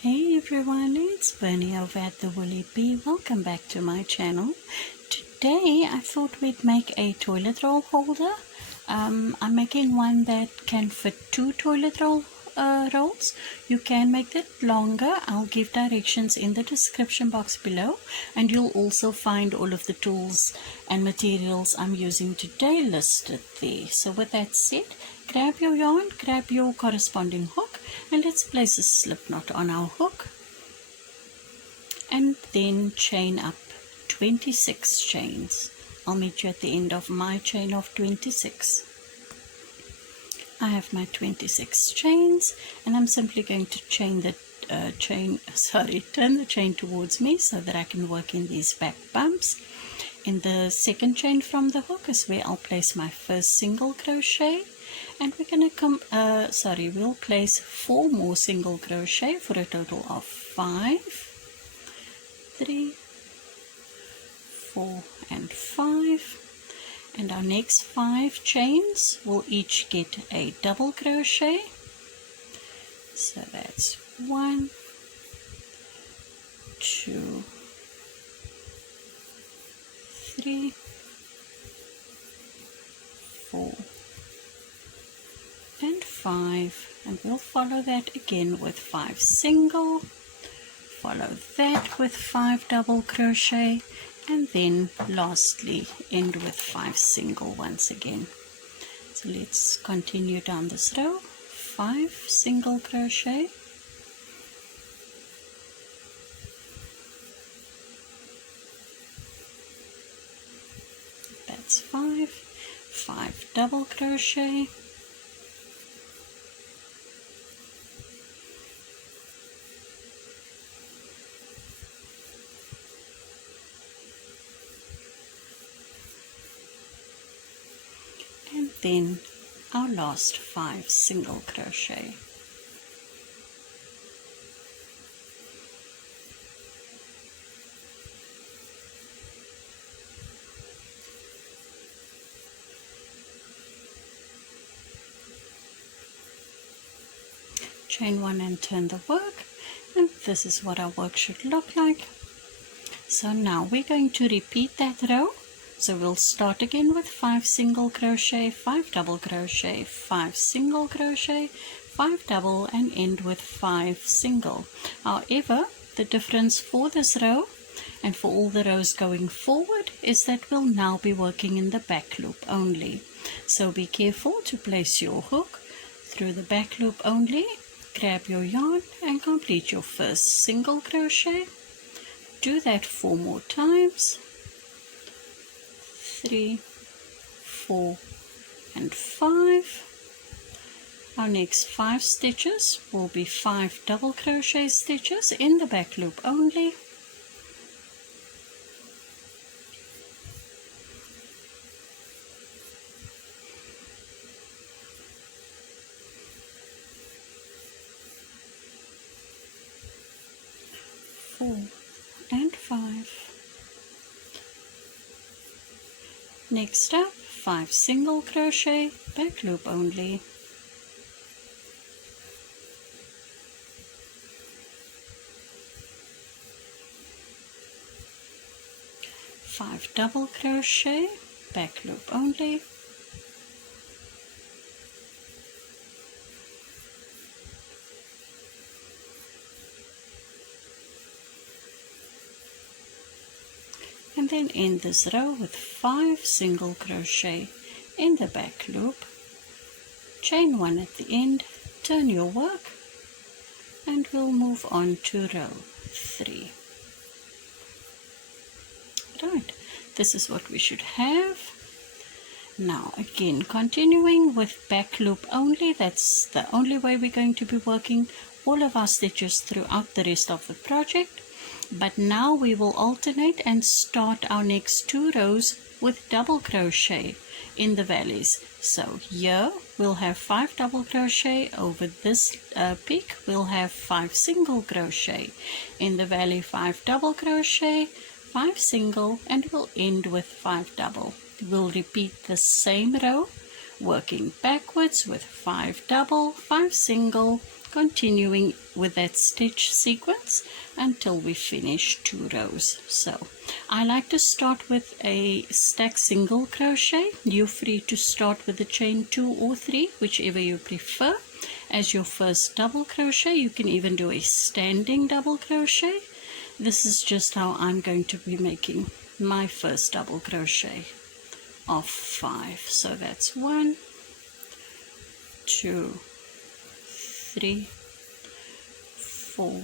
Hey everyone, it's Bernie over at the Woolly Bee. Welcome back to my channel. Today I thought we'd make a toilet roll holder. I'm making one that can fit 2 toilet rolls. You can make it longer. I'll give directions in the description box below, and you'll also find all of the tools and materials I'm using today listed there. So with that said, grab your yarn, grab your corresponding hook, and let's place a slip knot on our hook, and then chain up 26 chains. I'll meet you at the end of my chain of 26. I have my 26 chains, and I'm simply going to turn the chain towards me so that I can work in these back bumps. In the second chain from the hook is where I'll place my first single crochet, and we're going to we'll place 4 more single crochet for a total of 5, 3, 4 and 5, and our next 5 chains will each get a double crochet. So that's 1, 2, 3, 4 and 5, and we'll follow that again with 5 single, follow that with 5 double crochet, and then lastly end with 5 single once again. So let's continue down this row. 5 single crochet, that's 5 double crochet, and then our last 5 single crochet. Chain 1 and turn the work, and this is what our work should look like. So now we're going to repeat that row. So we'll start again with 5 single crochet, 5 double crochet, 5 single crochet, 5 double, and end with 5 single. However, the difference for this row and for all the rows going forward is that we'll now be working in the back loop only. So be careful to place your hook through the back loop only. Grab your yarn and complete your first single crochet. Do that 4 more times. 3, 4 and 5. Our next 5 stitches will be 5 double crochet stitches in the back loop only. And 5. Next up, 5 single crochet, back loop only. 5 double crochet, back loop only. 'And then end this row with 5 single crochet in the back loop, chain 1 at the end, turn your work, and we'll move on to row 3. Right, this is what we should have. Now again, continuing with back loop only, that's the only way we're going to be working all of our stitches throughout the rest of the project. But now we will alternate and start our next 2 rows with double crochet in the valleys. So here we'll have 5 double crochet. Over this peak we'll have 5 single crochet. In the valley 5 double crochet, 5 single, and we'll end with 5 double. We'll repeat the same row, working backwards with 5 double, 5 single, continuing with that stitch sequence until we finish 2 rows. So I like to start with a stack single crochet. You're free to start with a chain 2 or 3, whichever you prefer, as your first double crochet. You can even do a standing double crochet. This is just how I'm going to be making my first double crochet of 5. So that's 1, 2, 3, 4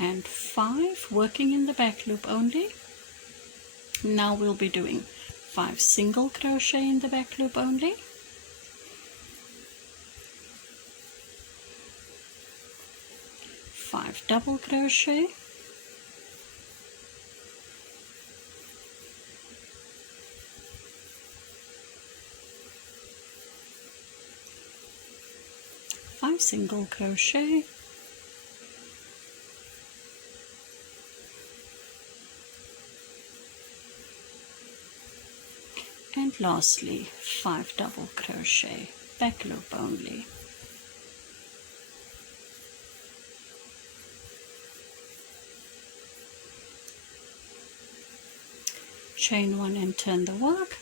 and 5, working in the back loop only. Now we'll be doing 5 single crochet in the back loop only, 5 double crochet, 5 single crochet, and lastly 5 double crochet, back loop only. Chain 1 and turn the work,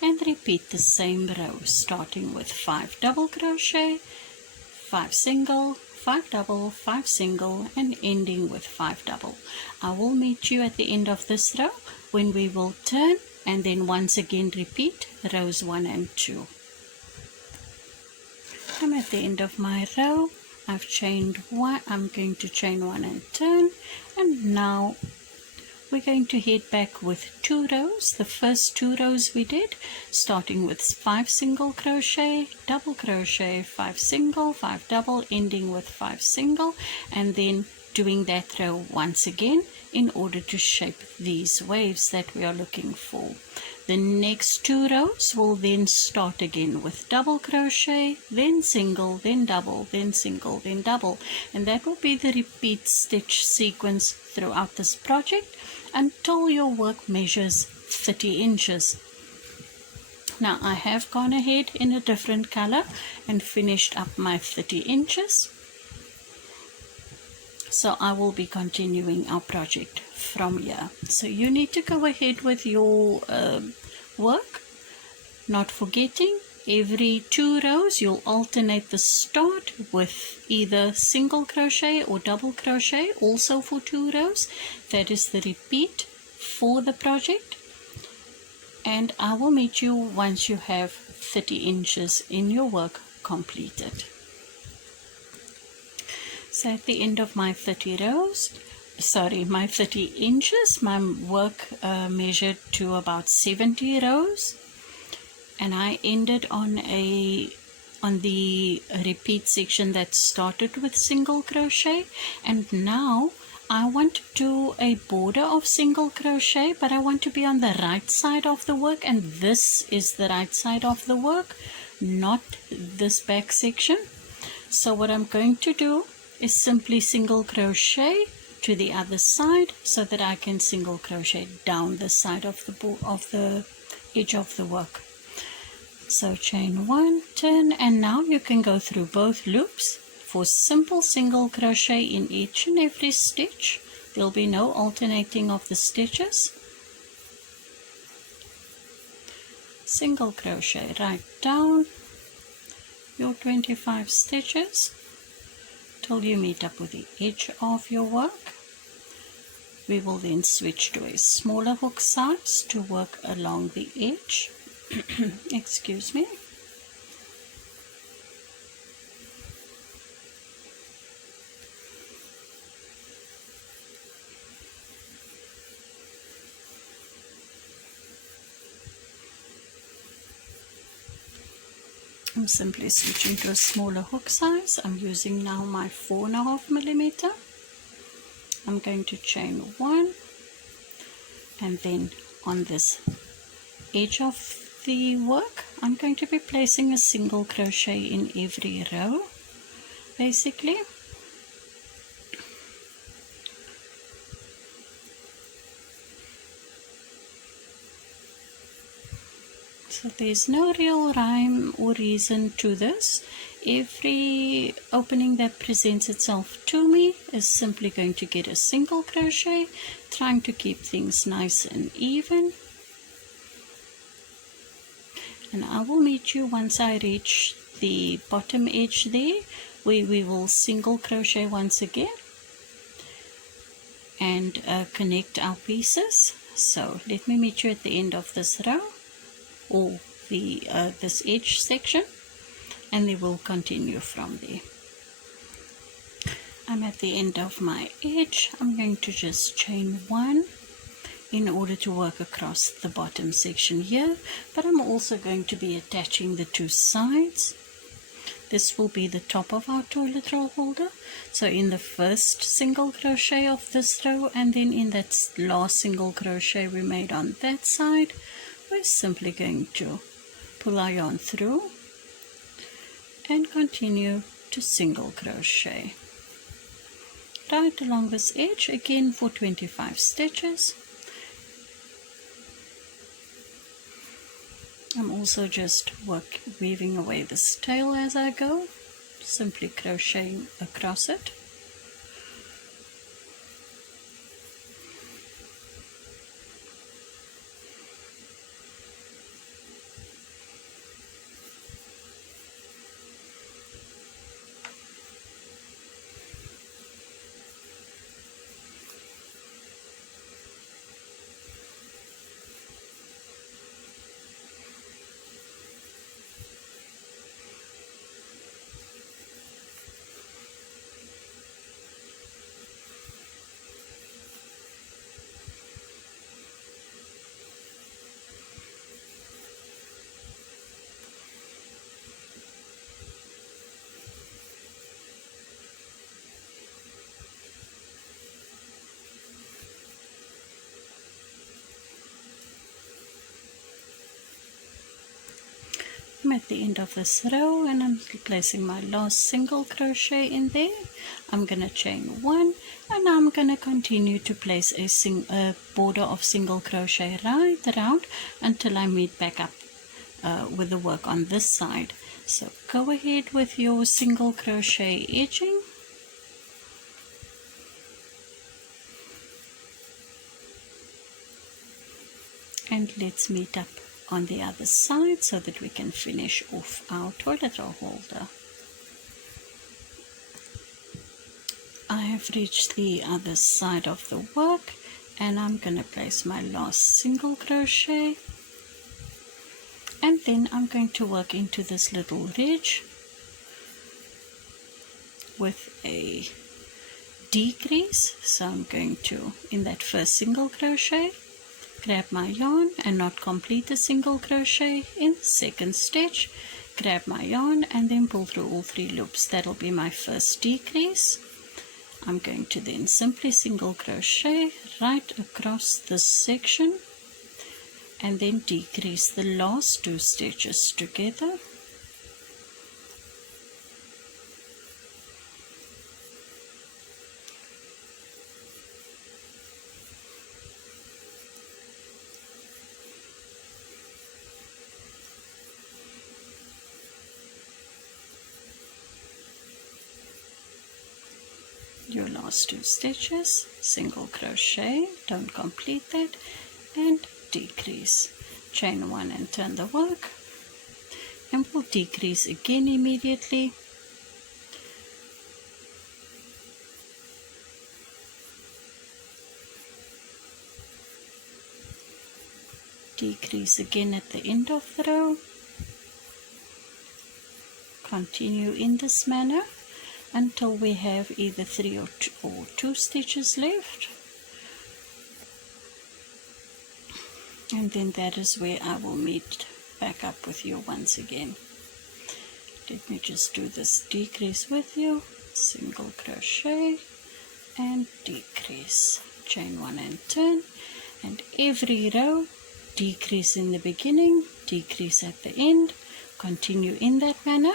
and repeat the same row, starting with 5 double crochet, 5 single, 5 double, 5 single, and ending with 5 double. I will meet you at the end of this row when we will turn and then once again repeat rows 1 and 2. I'm at the end of my row. I've chained 1. I'm going to chain 1 and turn, and now we're going to head back with 2 rows. The first 2 rows we did, starting with 5 single crochet, double crochet, 5 single, 5 double, ending with 5 single, and then doing that row once again in order to shape these waves that we are looking for. The next 2 rows will then start again with double crochet, then single, then double, then single, then double, and that will be the repeat stitch sequence throughout this project until your work measures 30 inches. Now I have gone ahead in a different color and finished up my 30 inches. So I will be continuing our project from here. So you need to go ahead with your work, not forgetting every 2 rows you'll alternate the start with either single crochet or double crochet, also for 2 rows. That is the repeat for the project, and I will meet you once you have 30 inches in your work completed. So at the end of my 30 inches, my work measured to about 70 rows, and I ended on the repeat section that started with single crochet. And now I want to do a border of single crochet, but I want to be on the right side of the work, and this is the right side of the work, not this back section. So what I'm going to do is simply single crochet to the other side so that I can single crochet down the side of the edge of the work. So chain 1, turn, and now you can go through both loops for simple single crochet in each and every stitch. There'll be no alternating of the stitches. Single crochet right down your 25 stitches till you meet up with the edge of your work. We will then switch to a smaller hook size to work along the edge. Excuse me. I'm simply switching to a smaller hook size. I'm using now my 4.5 millimeter. I'm going to chain 1, and then on this edge of the work I'm going to be placing a single crochet in every row, basically. So there's no real rhyme or reason to this. every opening that presents itself to me is simply going to get a single crochet, trying to keep things nice and even. And I will meet you once I reach the bottom edge there, where we will single crochet once again and connect our pieces. So let me meet you at the end of this row, or the this edge section, and then we'll continue from there. I'm at the end of my edge. I'm going to just chain one in order to work across the bottom section here, but I'm also going to be attaching the two sides. This will be the top of our toilet roll holder. So in the first single crochet of this row, and then in that last single crochet we made on that side, we're simply going to pull our yarn through and continue to single crochet right along this edge, again for 25 stitches. I'm also just weaving away this tail as I go, simply crocheting across it. I'm at the end of this row and I'm placing my last single crochet in there. I'm going to chain one, and I'm going to continue to place a border of single crochet right around until I meet back up with the work on this side. So go ahead with your single crochet edging. And let's meet up on the other side so that we can finish off our toilet roll holder. I have reached the other side of the work, and I'm going to place my last single crochet, and then I'm going to work into this little ridge with a decrease. So I'm going to, in that first single crochet, grab my yarn and not complete the single crochet. In the second stitch, grab my yarn and then pull through all 3 loops. That'll be my first decrease. I'm going to then simply single crochet right across this section and then decrease the last 2 stitches together. Your last 2 stitches, single crochet, don't complete that, and decrease. Chain 1 and turn the work, and we'll decrease again immediately. Decrease again at the end of the row. Continue in this manner until we have either 3 or 2 stitches left, and then that is where I will meet back up with you once again. Let me just do this decrease with you, single crochet and decrease, chain 1 and turn, and every row decrease in the beginning, decrease at the end, continue in that manner.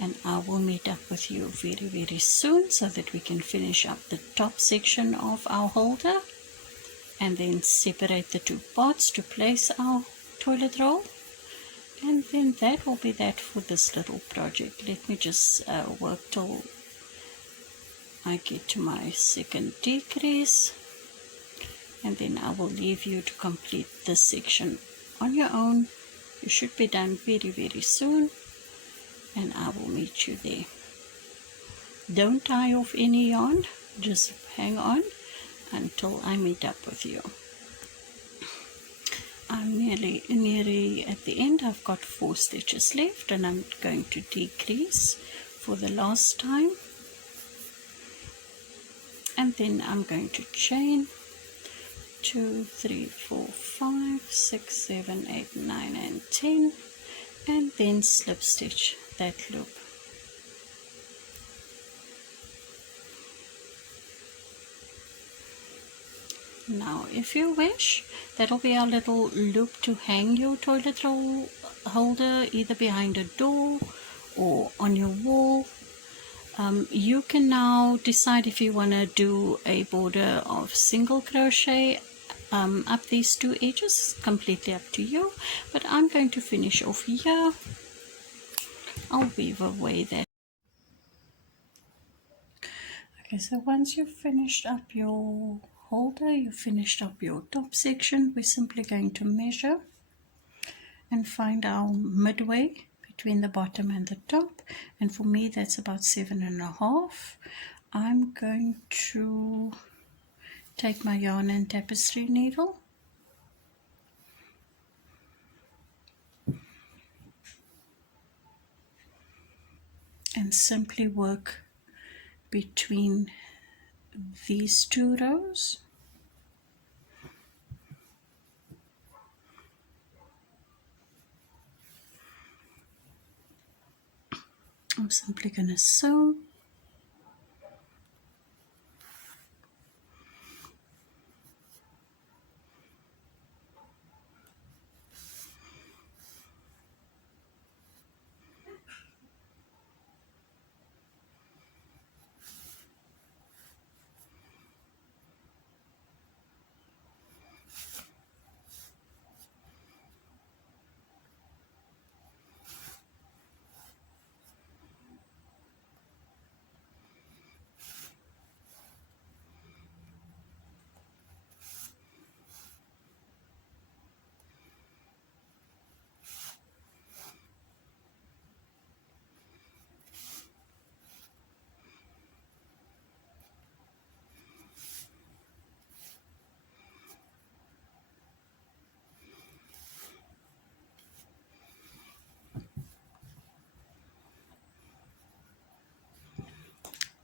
And I will meet up with you very, very soon so that we can finish up the top section of our holder and then separate the 2 parts to place our toilet roll. And then that will be that for this little project. Let me just work till I get to my second decrease, and then I will leave you to complete this section on your own. You should be done very, very soon, and I will meet you there. Don't tie off any yarn, just hang on until I meet up with you. I'm nearly at the end. I've got 4 stitches left, and I'm going to decrease for the last time, and then I'm going to chain 2, 3, 4, 5, 6, 7, 8, 9 and 10, and then slip stitch that loop. Now if you wish, that'll be our little loop to hang your toilet roll holder either behind a door or on your wall. You can now decide if you want to do a border of single crochet up these 2 edges. Completely up to you, but I'm going to finish off here. I'll weave away that. Okay, so once you've finished up your holder, you've finished up your top section, we're simply going to measure and find our midway between the bottom and the top, and for me that's about 7.5. I'm going to take my yarn and tapestry needle and simply work between these 2 rows. I'm simply going to sew.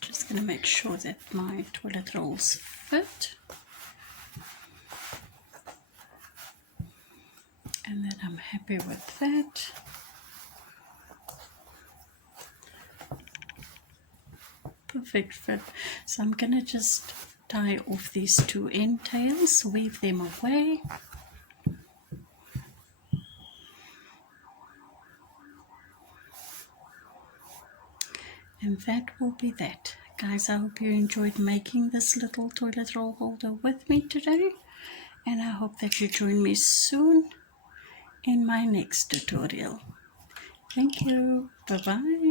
Just going to make sure that my toilet rolls fit and that I'm happy with that. Perfect fit. So I'm going to just tie off these 2 end tails, weave them away. And that will be that. Guys, I hope you enjoyed making this little toilet roll holder with me today, and I hope that you join me soon in my next tutorial. Thank you. Bye-bye.